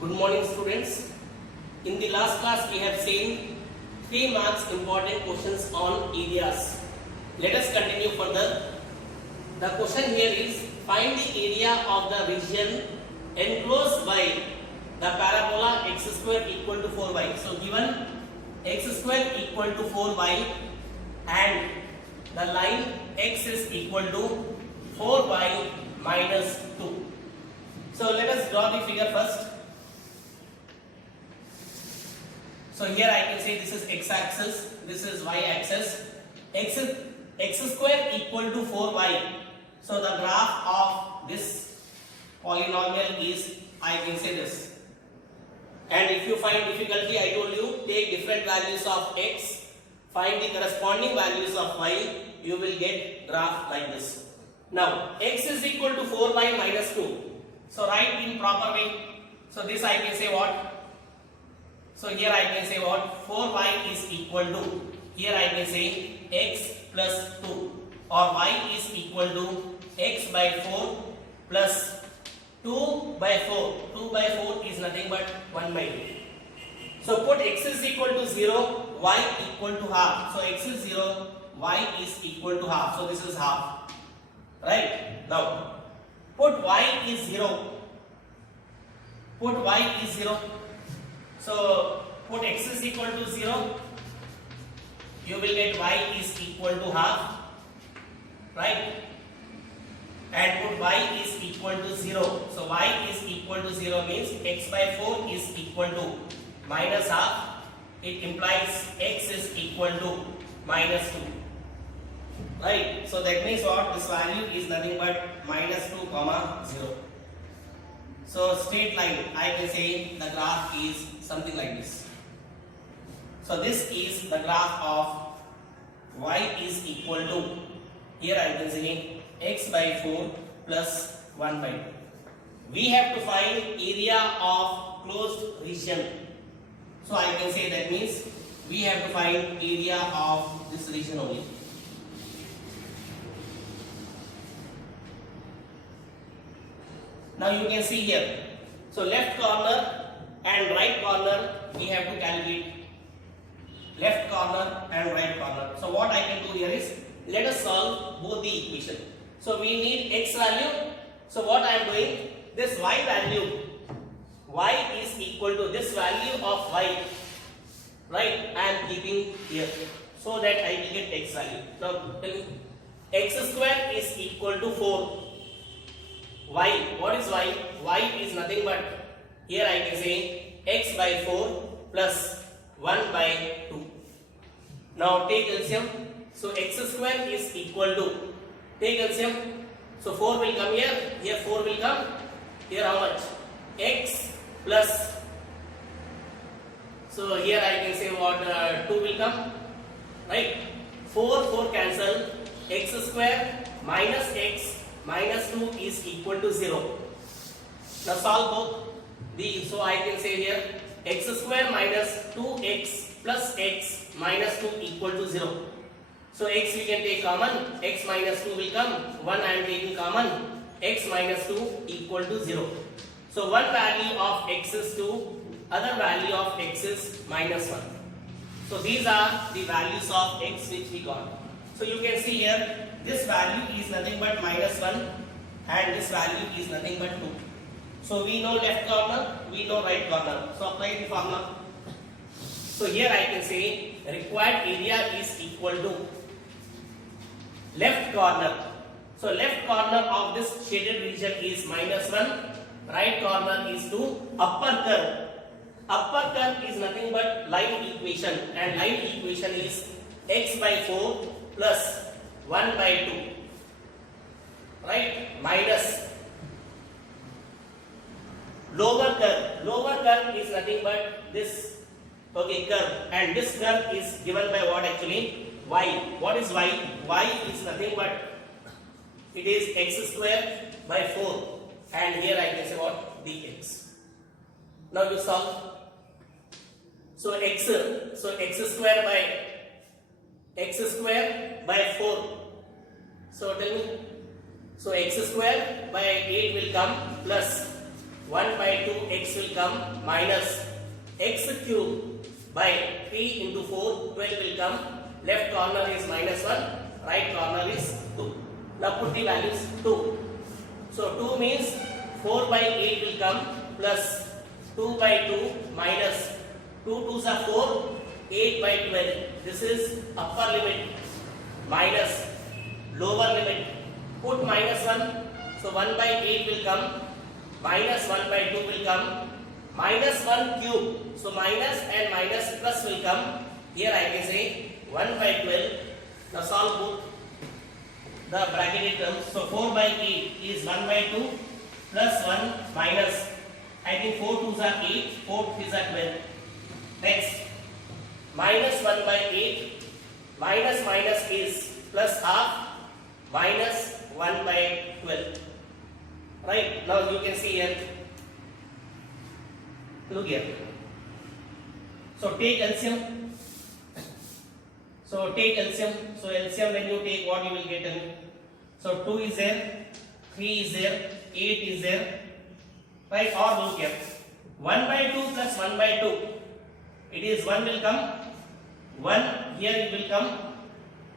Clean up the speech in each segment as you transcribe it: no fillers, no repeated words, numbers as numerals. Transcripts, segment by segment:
Good morning students. In the last class we have seen 3 marks important questions on areas. Let us continue further. The question here is find the area of the region enclosed by the parabola x square equal to 4y. So given x square equal to 4y and the line x is equal to 4y minus 2. So let us draw the figure first. So here I can say this is x-axis, this is y-axis. X square equal to 4y. So the graph of this polynomial is, I can say this. And if you find difficulty, I told you take different values of x, find the corresponding values of y, you will get graph like this. Now x is equal to 4y minus 2. So write in proper way. So this I can say what? So here I can say what? 4y is equal to, here I can say x plus 2 or y is equal to x by 4 plus 2 by 4. 2 by 4 is nothing but 1 by 2. So put x is equal to 0, y equal to half. So x is 0, y is equal to half. So this is half. Right? Now put y is 0. Put y is 0. So put x is equal to 0, you will get y is equal to half, right? And put y is equal to 0. So y is equal to 0 means x by 4 is equal to minus half. It implies x is equal to minus 2. Right? So that means what? This value is nothing but minus 2 comma 0. So straight line, I can say the graph is something like this. So this is the graph of y is equal to, here I can say x by 4 plus 1 by 2. We have to find area of closed region. So I can say that means we have to find area of this region only. Now you can see here. So left corner and right corner we have to calculate. Left corner and right corner. So what I can do here is, let us solve both the equation. So we need x value. So what I am doing, this y value, y is equal to this value of y, right? I am keeping here so that I will get x value. Now tell me, x square is equal to 4. Y, what is y? Y is nothing but, here I can say x by 4 plus 1 by 2. Now take LCM. So x square is equal to, take LCM. So 4 will come here, here 4 will come, here how much? X plus, so here I can say what, 2 will come, right? 4 cancel, x square minus x minus 2 is equal to 0. Now solve both these. So I can say here x square minus 2x plus x minus 2 equal to 0. So x we can take common, x minus 2 will come, 1 I am taking common, x minus 2 equal to 0. So one value of x is 2, other value of x is minus 1. So these are the values of x which we got. So you can see here, this value is nothing but minus 1 and this value is nothing but 2. So we know left corner, we know right corner. So apply the formula. So here I can say required area is equal to left corner. So left corner of this shaded region is minus 1, right corner is 2, upper curve. Upper curve is nothing but line equation and line equation is x by 4 plus 1 by 2, right, minus lower curve. Lower curve is nothing but this, okay, curve, and this curve is given by what actually? Y. What is y? Y is nothing but, it is x square by 4 and here I can say what? Dx. Now you solve. So x square by 4. So tell me, so x square by 8 will come plus 1 by 2 x will come minus x cube by 3 into 4 12 will come. Left corner is minus 1, right corner is 2. Now put the values 2. So 2 means 4 by 8 will come plus 2 by 2 minus 2 2s are 4, 8 by 12. This is upper limit minus lower limit. Put minus 1. So 1 by 8 will come, minus 1 by 2 will come, minus 1 cube. So minus and minus plus will come. Here I can say 1 by 12. Now solve both the bracketed terms. So 4 by 8 is 1 by 2 plus 1 minus, I think 4 2s are 8, 4 3s are 12. Next, minus 1 by 8, minus minus is plus half, minus 1 by 12. Right, now you can see here, look here. So take LCM. So LCM when you take, what you will get in. So 2 is there, 3 is there, 8 is there. Right, or look here. 1 by 2 plus 1 by 2. It is 1 will come. 1 here it will come.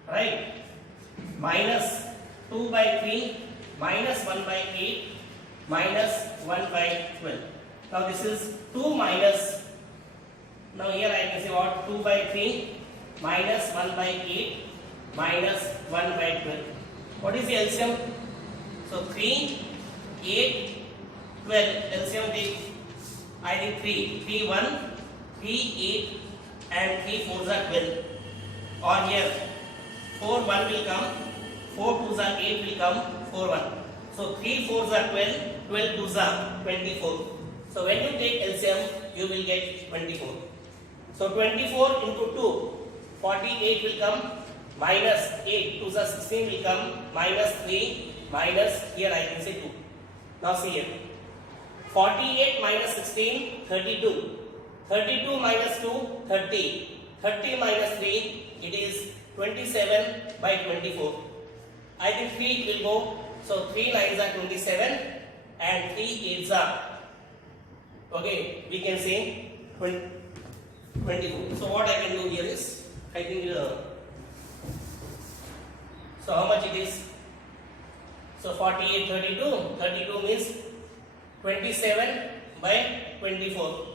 Right. Minus 2 by 3 minus 1 by 8 minus 1 by 12. Now this is 2 minus, now here I can say what, 2 by 3 minus 1 by 8 minus 1 by 12. What is the LCM? So 3, 8, 12. LCM take, I think 3. 3, 1, 3, 8 and 3 4s are 12. Or here 4 1 will come, 4 2s are 8 will come, 4 1. So 3 4s are 12, 12 2s are 24. So when you take LCM, you will get 24. So 24 into 2, 48 will come, minus 8 2s are 16 will come, minus 3 minus, here I can say 2. Now see here, 48 minus 16, 32. 32 minus 2, 30. 30 minus 3, it is 27 by 24. I think 3 will go. So 3 9s are 27 and 3 8s are, okay, we can say 24. So what I can do here is, I think, so how much it is? So 48 32, 32 means 27 by 24.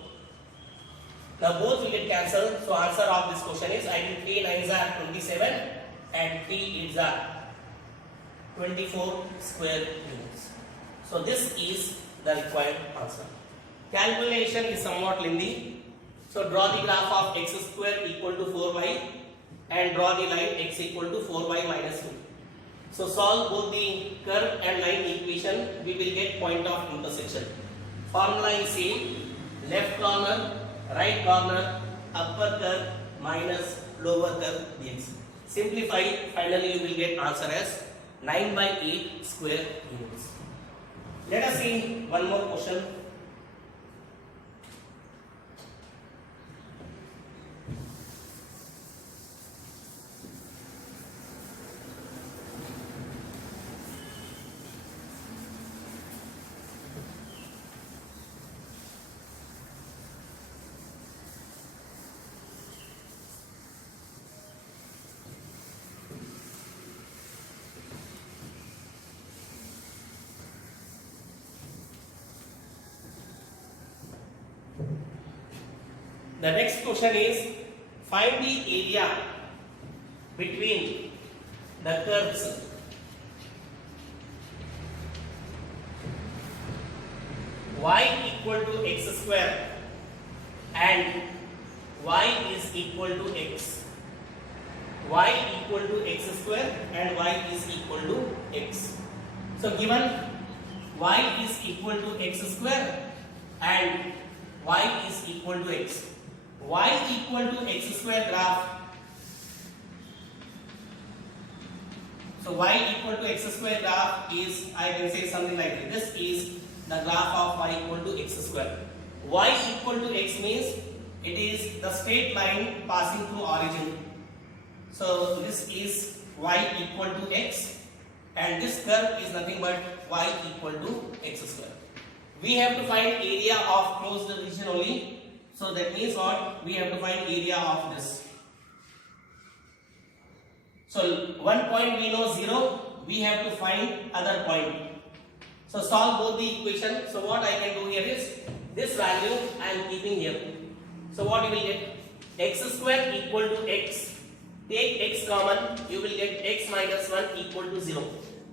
Now both will get cancelled. So answer of this question is, I think 3 9s are 27 and 3 8s are 24 square units. So this is the required answer. Calculation is somewhat lengthy. So draw the graph of x square equal to 4y and draw the line x equal to 4y minus 2. So solve both the curve and line equation. We will get point of intersection. Formula is same. Left corner, right corner, upper curve minus lower curve dx. Simplify, finally you will get answer as 9 by 8 square units. Let us see one more question. The next question is, find the area between the curves y equal to x square and y is equal to x. Y equal to x square and y is equal to x. So given y is equal to x square and y is equal to x. Y equal to x square graph. So y equal to x square graph is, I can say something like this. This is the graph of y equal to x square. Y equal to x means it is the straight line passing through origin. So this is y equal to x and this curve is nothing but y equal to x square. We have to find area of closed region only. So that means what? We have to find area of this. So one point we know 0, we have to find other point. So solve both the equation. So what I can do here is, this value I am keeping here. So what you will get? X square equal to x. Take x common, you will get x minus 1 equal to 0.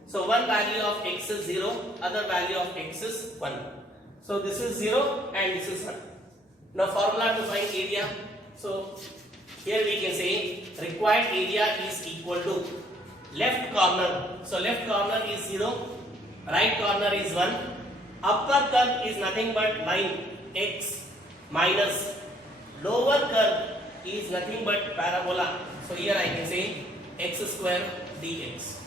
So one value of x is 0, other value of x is 1. So this is 0 and this is 1. Now formula to find area. So here we can say required area is equal to left corner. So left corner is 0, right corner is 1. Upper curve is nothing but line x minus lower curve is nothing but parabola. So here I can say x square dx.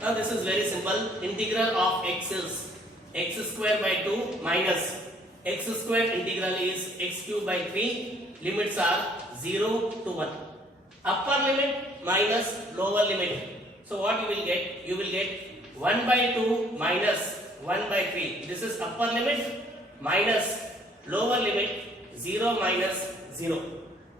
Now this is very simple. Integral of x is x square by 2 minus x square integral is x cube by 3. Limits are 0 to 1. Upper limit minus lower limit. So what you will get? You will get 1 by 2 minus 1 by 3. This is upper limit minus lower limit 0 minus 0.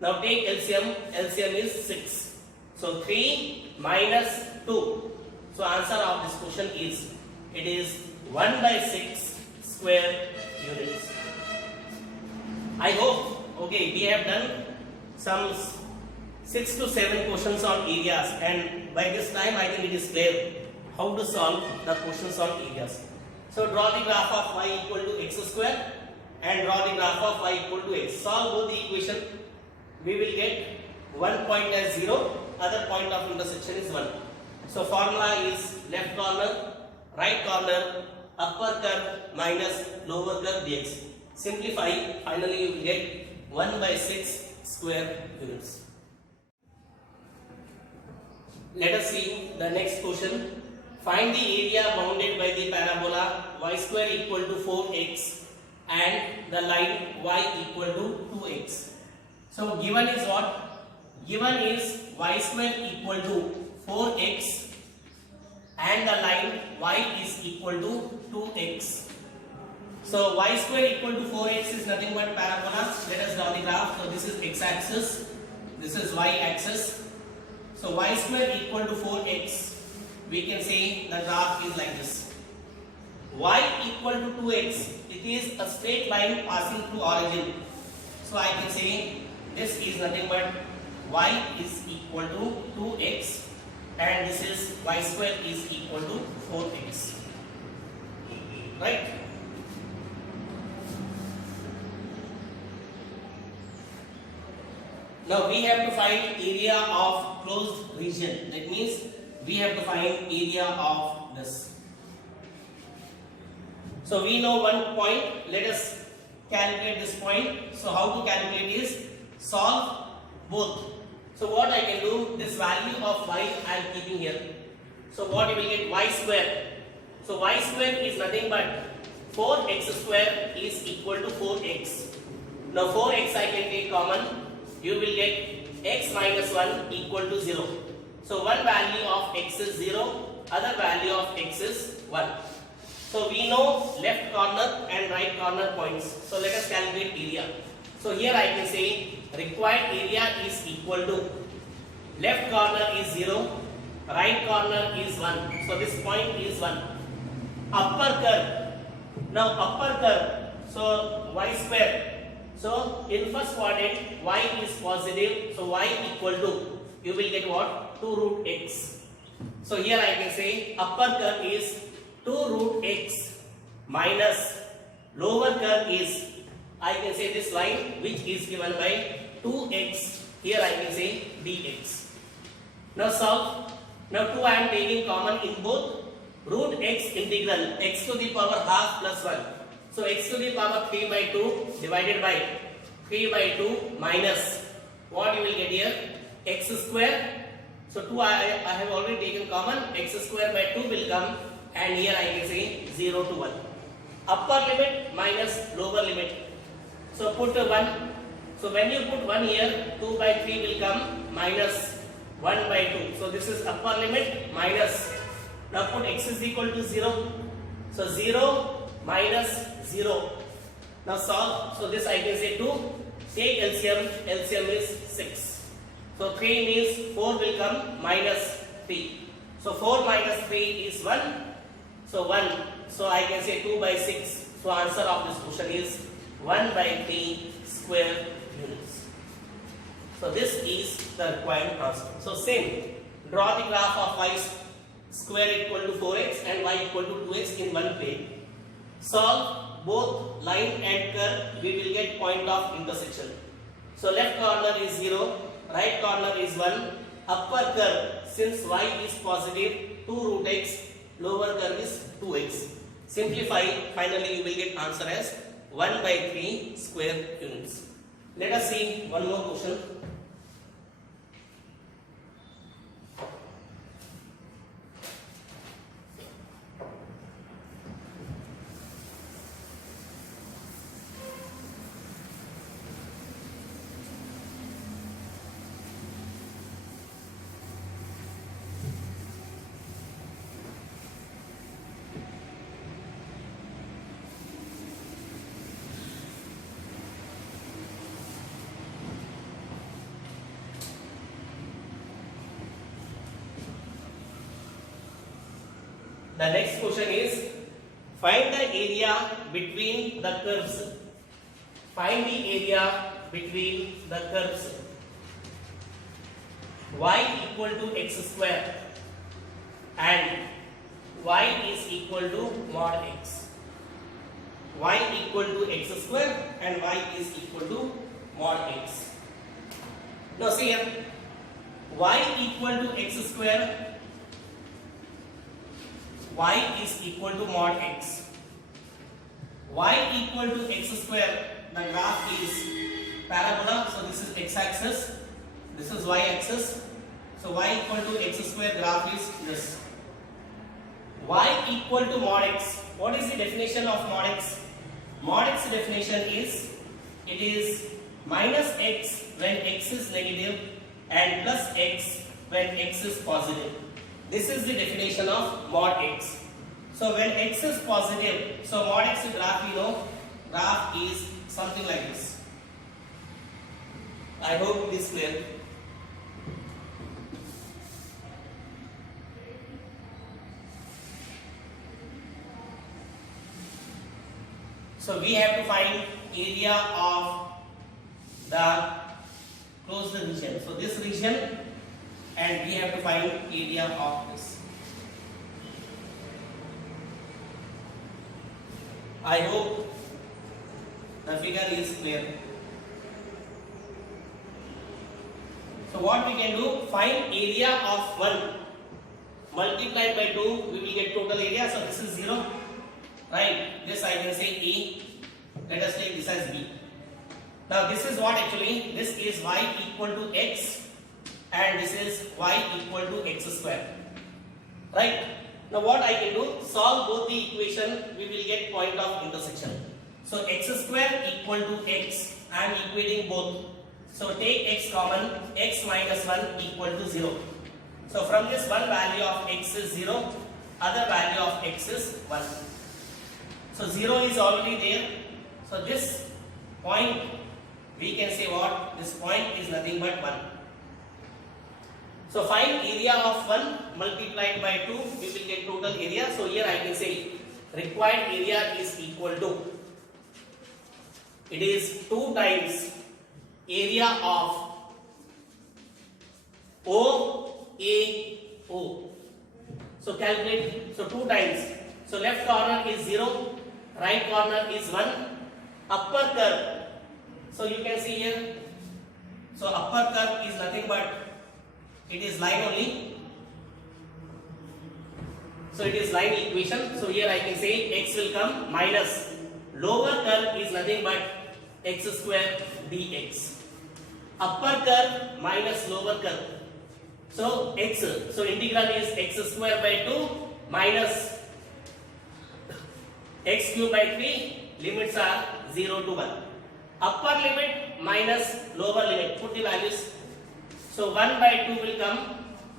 Now take LCM. LCM is 6. So 3 minus 2. So answer of this question is, it is 1 by 6 square units. I hope, okay, we have done some 6 to 7 questions on areas, and by this time I think it is clear how to solve the questions on areas. So draw the graph of y equal to x square and draw the graph of y equal to x. Solve both the equation. We will get one point as 0, other point of intersection is 1. So formula is left corner, right corner, upper curve minus lower curve dx. Simplify, finally you will get 1 by 6 square units. Let us see the next question. Find the area bounded by the parabola y square equal to 4x and the line y equal to 2x. So given is what? Given is y square equal to 4x and the line y is equal to 2x. So y square equal to 4x is nothing but parabola. Let us draw the graph. So this is x axis, this is y axis. So y square equal to 4x, we can say the graph is like this. Y equal to 2x, it is a straight line passing through origin. So I can say this is nothing but y is equal to 2x and this is y square is equal to 4x. Right? Now we have to find area of closed region. That means we have to find area of this. So we know one point. Let us calculate this point. So how to calculate is solve both. So what I can do, this value of y I am keeping here. So what you will get? Y square. So y square is nothing but 4x square is equal to 4x. Now 4x I can take common. You will get x minus 1 equal to 0. So one value of x is 0, other value of x is 1. So we know left corner and right corner points. So let us calculate area. So here I can say required area is equal to left corner is 0, right corner is 1. So this point is 1. Upper curve. Now upper curve. So y square. So in first quadrant y is positive. So y equal to, you will get what? 2 root x. So here I can say upper curve is 2 root x minus lower curve is, I can say this line which is given by 2x. Here I can say dx. Now solve. Now 2 I am taking common in both. Root x integral x to the power half plus 1. So x to the power 3 by 2 divided by 3 by 2 minus what you will get here? X square. So 2 I have already taken common. X square by 2 will come and here I can say 0 to 1. Upper limit minus lower limit. So put 1. So when you put 1 here, 2 by 3 will come minus 1 by 2. So this is upper limit minus. Now put x is equal to 0. So 0 minus 0. Now solve. So this I can say 2. Take LCM. LCM is 6. So 3 means 4 will come minus 3. So 4 minus 3 is 1. So 1. So I can say 2 by 6. So answer of this question is 1 by 3 square units. So this is the required answer. So same. Draw the graph of y square equal to 4x and y equal to 2x in one plane. Solve both line and curve. We will get point of intersection. So left corner is 0, right corner is 1. Upper curve, since y is positive, 2 root x. Lower curve is 2x. Simplify. Finally, you will get answer as 1 by 3 square units. Let us see one more question. The next question is, find the area between the curves. Find the area between the curves. Y equal to x square and y is equal to mod x. Y equal to x square and y is equal to mod x. Now see here, y equal to x square, y is equal to mod x. Y equal to x square, the graph is parabola, so this is x axis, this is y axis. So y equal to x square graph is this. Y equal to mod x. What is the definition of mod x? Mod x definition is, it is minus x when x is negative and plus x when x is positive. This is the definition of mod x. So when x is positive, so mod x graph, you know, graph is something like this. I hope it is clear. So we have to find area of the closed region. So this region, and we have to find area of this. I hope the figure is clear. So what we can do, find area of 1 multiplied by 2, we will get total area. So this is 0, right? This I can say A. Let us take this as B. Now this is what actually, this is y equal to x and this is y equal to x square, right? Now what I can do, solve both the equation, we will get point of intersection. So x square equal to x, I am equating both. So take x common, x minus 1 equal to 0. So from this one value of x is 0, other value of x is 1. So 0 is already there. So this point, we can say what? This point is nothing but 1. So find area of 1 multiplied by 2, we will get total area. So here I can say required area is equal to, it is 2 times area of OAO. So calculate, so 2 times. So left corner is 0, right corner is 1, upper curve. So you can see here, so upper curve is nothing but, it is line only. So it is line equation. So here I can say x will come minus lower curve is nothing but x square dx. Upper curve minus lower curve. So x, so integral is x square by 2 minus x cube by 3. Limits are 0 to 1. Upper limit minus lower limit. Put the values. So 1 by 2 will come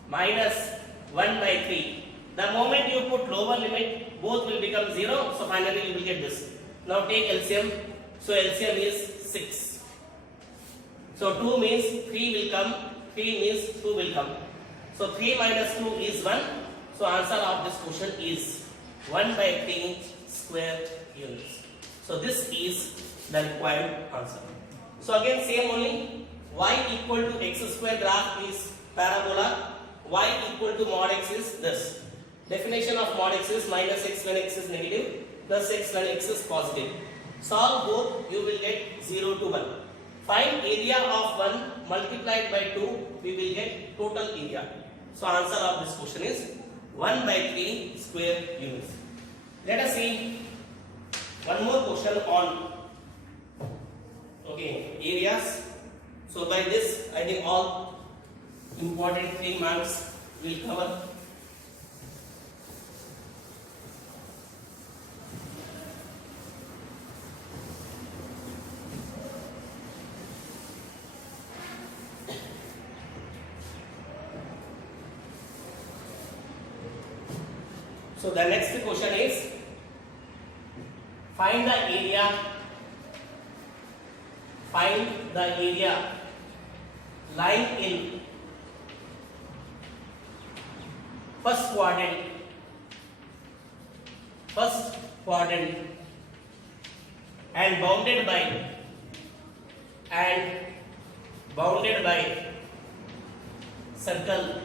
minus 1 by 3. The moment you put lower limit, both will become 0. So finally you will get this. Now take LCM. So LCM is 6. So 2 means 3 will come. 3 means 2 will come. So 3 minus 2 is 1. So answer of this question is 1 by 3 square units. So this is the required answer. So again same only. Y equal to x square graph is parabola. Y equal to mod x is this. Definition of mod x is minus x when x is negative plus x when x is positive. Solve both, you will get 0 to 1. Find area of 1 multiplied by 2, we will get total area. So answer of this question is 1 by 3 square units. Let us see one more question on areas. So by this I think all important 3 marks will cover. So the next question is find the area lying in first quadrant and bounded by circle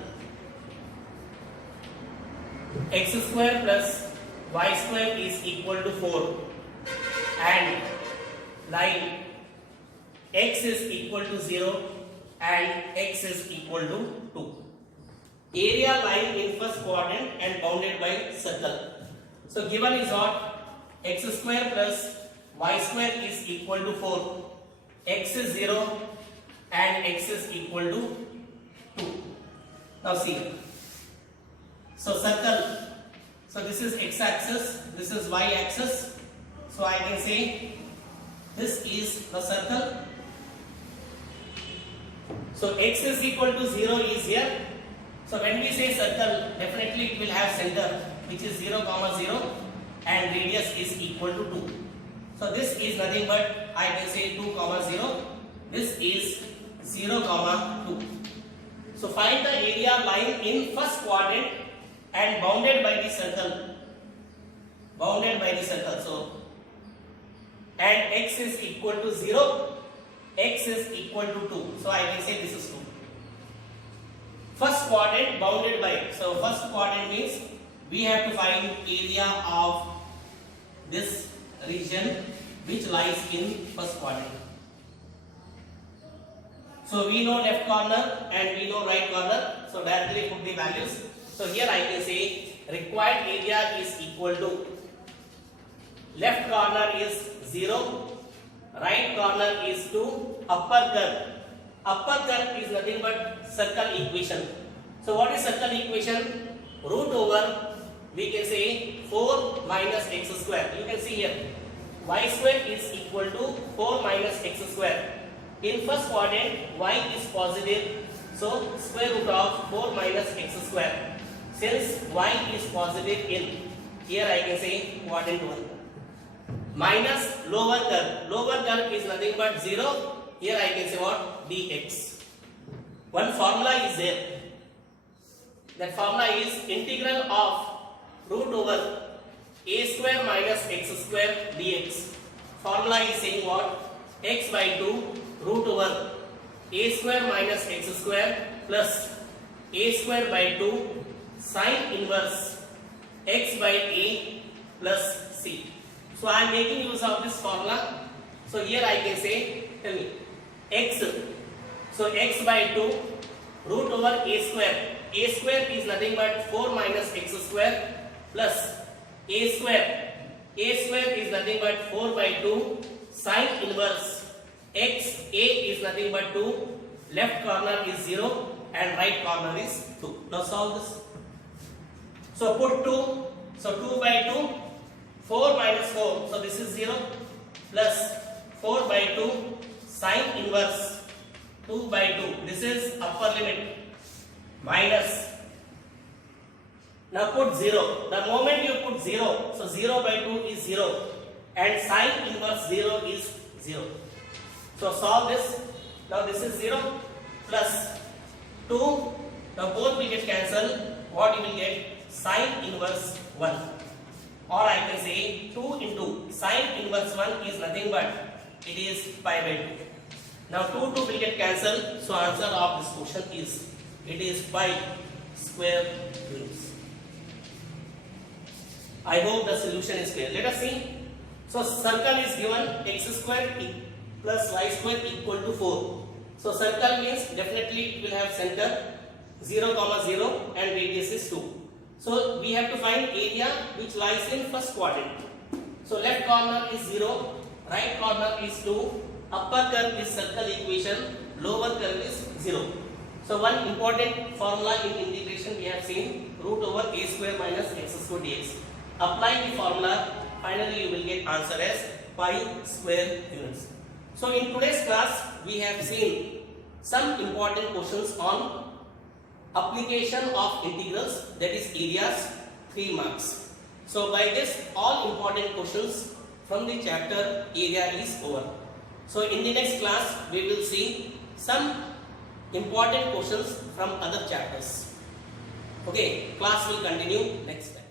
x square plus y square is equal to 4 and line x is equal to 0 and x is equal to 2. Area lying in first quadrant and bounded by circle. So given is what? X square plus y square is equal to 4. X is 0 and x is equal to 2. Now see. So circle. So this is x axis, this is y axis. So I can say this is the circle. So x is equal to 0 is here. So when we say circle, definitely it will have center which is 0, 0 and radius is equal to 2. So this is nothing but I can say 2, 0. This is 0, 2. So find the area lying in first quadrant and bounded by the circle. So and x is equal to 0, x is equal to 2. So I can say this is 2. First quadrant bounded by. So first quadrant means we have to find area of this region which lies in first quadrant. So we know left corner and we know right corner. So directly put the values. So here I can say required area is equal to left corner is 0, right corner is 2, upper curve. Upper curve is nothing but circle equation. So what is circle equation? Root over, we can say 4 minus x square. You can see here y square is equal to 4 minus x square. In first quadrant y is positive, so square root of 4 minus x square. Since y is positive in here I can say quadrant 1. Minus lower curve. Lower curve is nothing but 0. Here I can say what? Dx. One formula is there. That formula is integral of root over a square minus x square dx. Formula is saying what? X by 2 root over a square minus x square plus a square by 2 sine inverse x by a plus c. So I am making use of this formula. So here I can say, tell me, x. So x by 2 root over a square. A square is nothing but 4 minus x square plus a square. A square is nothing but 4 by 2 sine inverse x. A is nothing but 2. Left corner is 0 and right corner is 2. Now solve this. So put 2. So 2 by 2. 4 minus 4, so this is 0 plus 4 by 2 sine inverse 2 by 2, this is upper limit minus, Now put 0. The moment you put 0, so 0 by 2 is 0 and sine inverse 0 is 0. So solve this. Now this is 0 plus 2. Now both will get cancelled. What you will get? Sine inverse 1. Or I can say 2 into sine inverse 1 is nothing but it is pi by 2. Now 2 will get cancelled. So answer of this question is it is pi square units. I hope the solution is clear. Let us see. So circle is given x square plus y square equal to 4. So circle means definitely it will have center 0, 0 and radius is 2. So we have to find area which lies in first quadrant. So left corner is 0, right corner is 2, upper curve is circle equation, lower curve is 0. So one important formula in integration we have seen, root over a square minus x square dx. Apply the formula, finally you will get answer as pi square units. So in today's class we have seen some important questions on application of integrals, that is areas, 3 marks. So by this all important questions from the chapter area is over. So in the next class we will see some important questions from other chapters. Okay, class will continue next time.